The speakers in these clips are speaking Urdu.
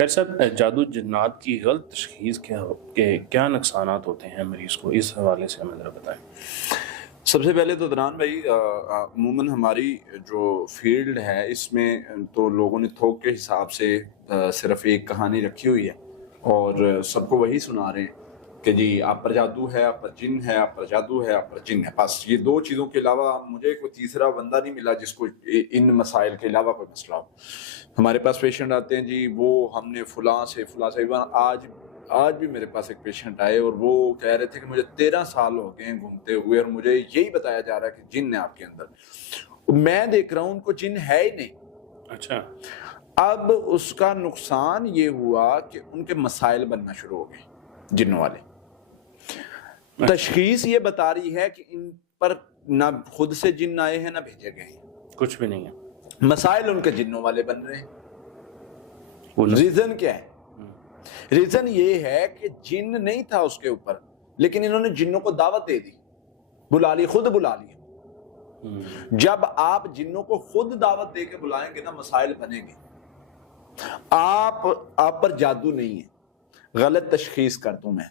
خیر صاحب، جادو جنات کی غلط تشخیص کیا نقصانات ہوتے ہیں مریض کو، اس حوالے سے ہمیں ذرا بتائیں۔ سب سے پہلے تو دران بھائی، عموماً ہماری جو فیلڈ ہے اس میں تو لوگوں نے تھوک کے حساب سے صرف ایک کہانی رکھی ہوئی ہے اور سب کو وہی سنا رہے ہیں کہ جی آپ پر جادو ہے، آپ پر جن ہے، آپ پر جادو ہے، آپ پر جن ہے۔ بس یہ دو چیزوں کے علاوہ مجھے کوئی تیسرا بندہ نہیں ملا جس کو ان مسائل کے علاوہ کوئی مسئلہ ہو۔ ہمارے پاس پیشنٹ آتے ہیں جی، وہ ہم نے فلاں سے آج بھی میرے پاس ایک پیشنٹ آئے اور وہ کہہ رہے تھے کہ مجھے 13 سال ہو گئے ہیں گھومتے ہوئے اور مجھے یہی بتایا جا رہا ہے کہ جن ہے آپ کے اندر۔ میں دیکھ رہا ہوں ان کو جن ہے ہی نہیں۔ اچھا، اب اس کا نقصان یہ ہوا کہ ان کے مسائل بننا شروع ہو گئے جن والے۔ تشخیص یہ بتا رہی ہے کہ ان پر نہ خود سے جن آئے ہیں نہ بھیجے گئے ہیں، کچھ بھی نہیں ہے، مسائل ان کے جنوں والے بن رہے ہیں۔ وہ ریزن کیا ہے؟ ریزن یہ ہے کہ جن نہیں تھا اس کے اوپر، لیکن انہوں نے جنوں کو دعوت دے دی، بلا لی، خود بلا لیا۔ جب آپ جنوں کو خود دعوت دے کے بلائیں گے نا، مسائل بنیں گے۔ آپ پر جادو نہیں ہے، غلط تشخیص کر دوں میں،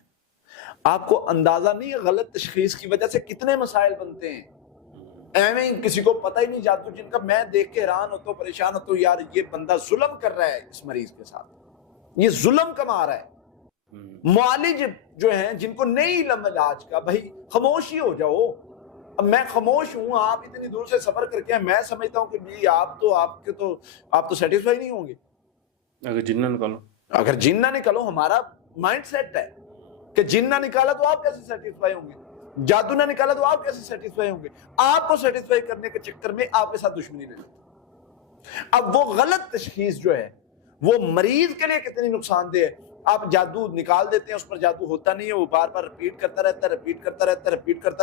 آپ کو اندازہ نہیں ہے غلط تشخیص کی وجہ سے کتنے مسائل بنتے ہیں۔ ایویں ہی کسی کو پتہ ہی نہیں جادو جن کا، میں دیکھ کے حیران ہوتا ہوں، پریشان ہوتا ہوں، یار یہ بندہ ظلم کر رہا ہے اس مریض کے ساتھ، یہ ظلم کما رہا ہے۔ معالج جو ہیں جن کو نہیں علم علاج کا، بھائی خاموش ہی ہو جاؤ۔ اب میں خاموش ہوں، آپ اتنی دور سے سفر کر کے، میں سمجھتا ہوں کہ بھی آپ تو سیٹسفائی نہیں ہوں گے اگر جن نہ نکالو۔ اگر جن نہ نکالو، ہمارا مائنڈ سیٹ ہے کہ جن نہ نکالا تو آپ کیسے سیٹسفائی ہوں گے، جادو نہ نکالا تو آپ کیسے سیٹسفائی ہوں گے۔ آپ کو سیٹسفائی کرنے کے چکر میں آپ کے ساتھ دشمنی لے لیتے۔ اب وہ غلط تشخیص جو ہے وہ مریض کے لیے کتنی نقصان دہ ہے۔ آپ جادو نکال دیتے ہیں، اس پر جادو ہوتا نہیں ہے، وہ بار بار رپیٹ کرتا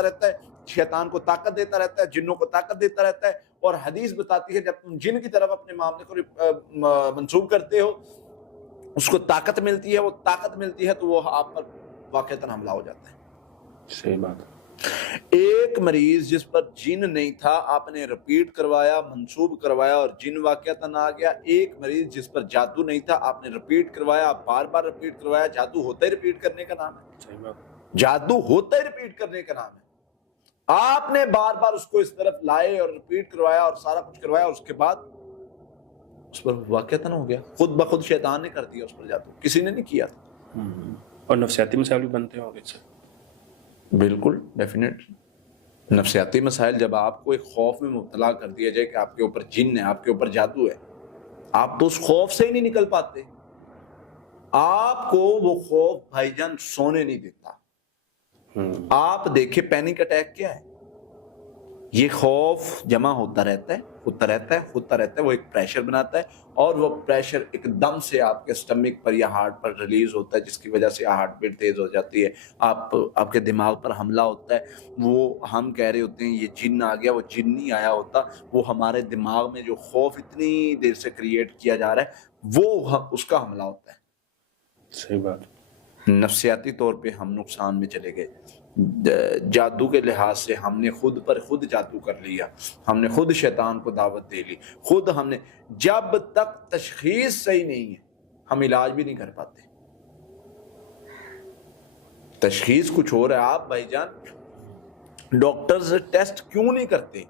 رہتا ہے، شیطان کو طاقت دیتا رہتا ہے، جنوں کو طاقت دیتا رہتا ہے۔ اور حدیث بتاتی ہے جب تم جن کی طرف اپنے معاملے کو منسوب کرتے ہو، اس کو طاقت ملتی ہے، وہ طاقت ملتی ہے تو وہ آپ پر واقعتاً حملہ ہو جاتا ہے۔ صحیح بات۔ ایک مریض جس پر جن نہیں تھا، آپ نے رپیٹ کروایا، منسوب کروایا اور جن واقعتاً آ گیا۔ ایک مریض جس پر جادو نہیں تھا، آپ نے رپیٹ کروایا، بار بار رپیٹ کروایا۔ جادو ہوتا ہی رپیٹ کرنے کا نام ہے۔ صحیح بات۔ جادو ہوتا ہی رپیٹ کرنے کا نام ہے۔ آپ نے بار بار اس کو اس طرف لائے اور رپیٹ کروایا اور سارا کچھ کروایا، اور اس کے بعد اس پر واقعتاً ہو گیا، خود بخود شیطان نے کر دیا اس پر جادو، کسی نے نہیں کیا تھا۔ اور نفسیاتی مسائل بھی بنتے ہوں گے اس سے؟ بالکل، ڈیفینیٹ۔ نفسیاتی مسائل جب آپ کو ایک خوف میں مبتلا کر دیا جائے کہ آپ کے اوپر جن ہے، آپ کے اوپر جادو ہے، آپ تو اس خوف سے ہی نہیں نکل پاتے۔ آپ کو وہ خوف بھائی جان سونے نہیں دیتا۔ آپ دیکھیں پینک اٹیک کیا ہے، یہ خوف جمع ہوتا رہتا ہے، وہ ایک پریشر بناتا ہے، اور وہ پریشر ایک دم سے آپ کے سٹمک پر یا ہارٹ پر ریلیز ہوتا ہے، جس کی وجہ سے ہارٹ بیٹ تیز ہو جاتی ہے، آپ کے دماغ پر حملہ ہوتا ہے۔ وہ ہم کہہ رہے ہوتے ہیں یہ جن آ گیا، وہ جن نہیں آیا ہوتا، وہ ہمارے دماغ میں جو خوف اتنی دیر سے کریٹ کیا جا رہا ہے، وہ اس کا حملہ ہوتا ہے۔ صحیح بات۔ نفسیاتی طور پہ ہم نقصان میں چلے گئے۔ جادو کے لحاظ سے ہم نے خود پر خود جادو کر لیا، ہم نے خود شیطان کو دعوت دے لی، خود ہم نے، جب تک تشخیص صحیح نہیں ہے ہم علاج بھی نہیں کر پاتے۔ تشخیص کچھ اور ہے۔ آپ بھائی جان ڈاکٹرز ٹیسٹ کیوں نہیں کرتے؟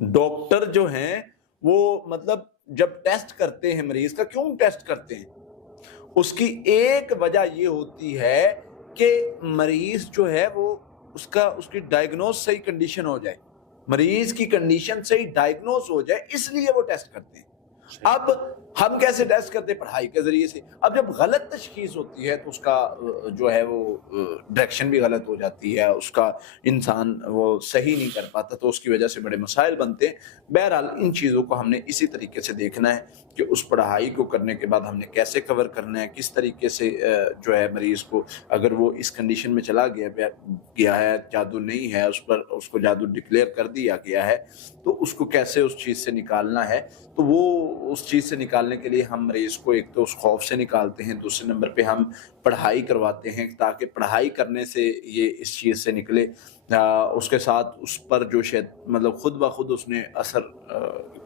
ڈاکٹر جو ہیں وہ مطلب جب ٹیسٹ کرتے ہیں مریض کا، کیوں ٹیسٹ کرتے ہیں؟ اس کی ایک وجہ یہ ہوتی ہے کہ مریض جو ہے وہ اس کی ڈائیگنوز صحیح کنڈیشن ہو جائے، مریض کی کنڈیشن صحیح ڈائیگنوز ہو جائے، اس لیے وہ ٹیسٹ کرتے ہیں۔ اب ہم کیسے ٹیسٹ کرتے ہیں؟ پڑھائی کے ذریعے سے۔ اب جب غلط تشخیص ہوتی ہے تو اس کا جو ہے وہ ڈائریکشن بھی غلط ہو جاتی ہے، اس کا انسان وہ صحیح نہیں کر پاتا، تو اس کی وجہ سے بڑے مسائل بنتے ہیں۔ بہرحال ان چیزوں کو ہم نے اسی طریقے سے دیکھنا ہے کہ اس پڑھائی کو کرنے کے بعد ہم نے کیسے کور کرنا ہے، کس طریقے سے جو ہے مریض کو، اگر وہ اس کنڈیشن میں چلا گیا ہے، جادو نہیں ہے اس پر، اس کو جادو ڈکلیئر کر دیا گیا ہے، تو اس کو کیسے اس چیز سے نکالنا ہے۔ تو وہ اس چیز سے نکالنے کے لیے ہم مریض کو ایک تو اس خوف سے نکالتے ہیں، دوسرے نمبر پہ ہم پڑھائی کرواتے ہیں تاکہ پڑھائی کرنے سے یہ اس چیز سے نکلے۔ اس کے ساتھ اس پر جو مطلب خود بخود اس نے اثر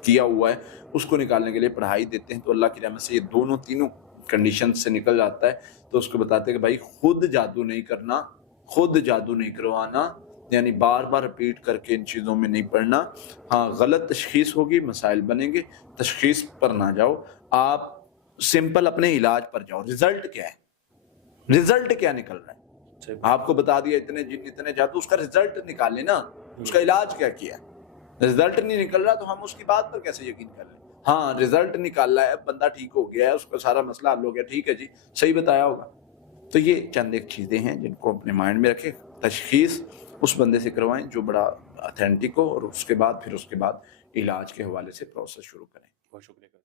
کیا ہوا ہے، اس کو نکالنے کے لیے پڑھائی دیتے ہیں۔ تو اللہ کی رحمت سے یہ تینوں کنڈیشن سے نکل جاتا ہے تو اس کو بتاتے ہیں کہ بھائی خود جادو نہیں کرنا، خود جادو نہیں کروانا، یعنی بار بار رپیٹ کر کے ان چیزوں میں نہیں پڑھنا. ہاں غلط تشخیص ہوگی، مسائل بنیں گے، تشخیص پر نہ جاؤ، آپ سمپل اپنے علاج پر جاؤ. رزلٹ کیا ہے، رزلٹ کیا نکل رہا ہے، آپ کو بتا دیا اتنے جن اتنے جادو، اس کا رزلٹ نکالے نا، اس کا علاج کیا کیا ہے. رزلٹ نہیں نکل رہا تو ہم اس کی بات پر کیسے یقین کر لیں. ہاں رزلٹ نکالا ہے، بندہ ٹھیک ہو گیا ہے، اس کا سارا مسئلہ حل ہو گیا، ٹھیک ہے جی صحیح بتایا ہوگا. تو یہ چند ایک چیزیں ہیں جن کو اپنے مائنڈ میں رکھیں. تشخیص اس بندے سے کروائیں جو بڑا اتھینٹک ہو، اور اس کے بعد علاج کے حوالے سے پروسیس شروع کریں. بہت شکریہ.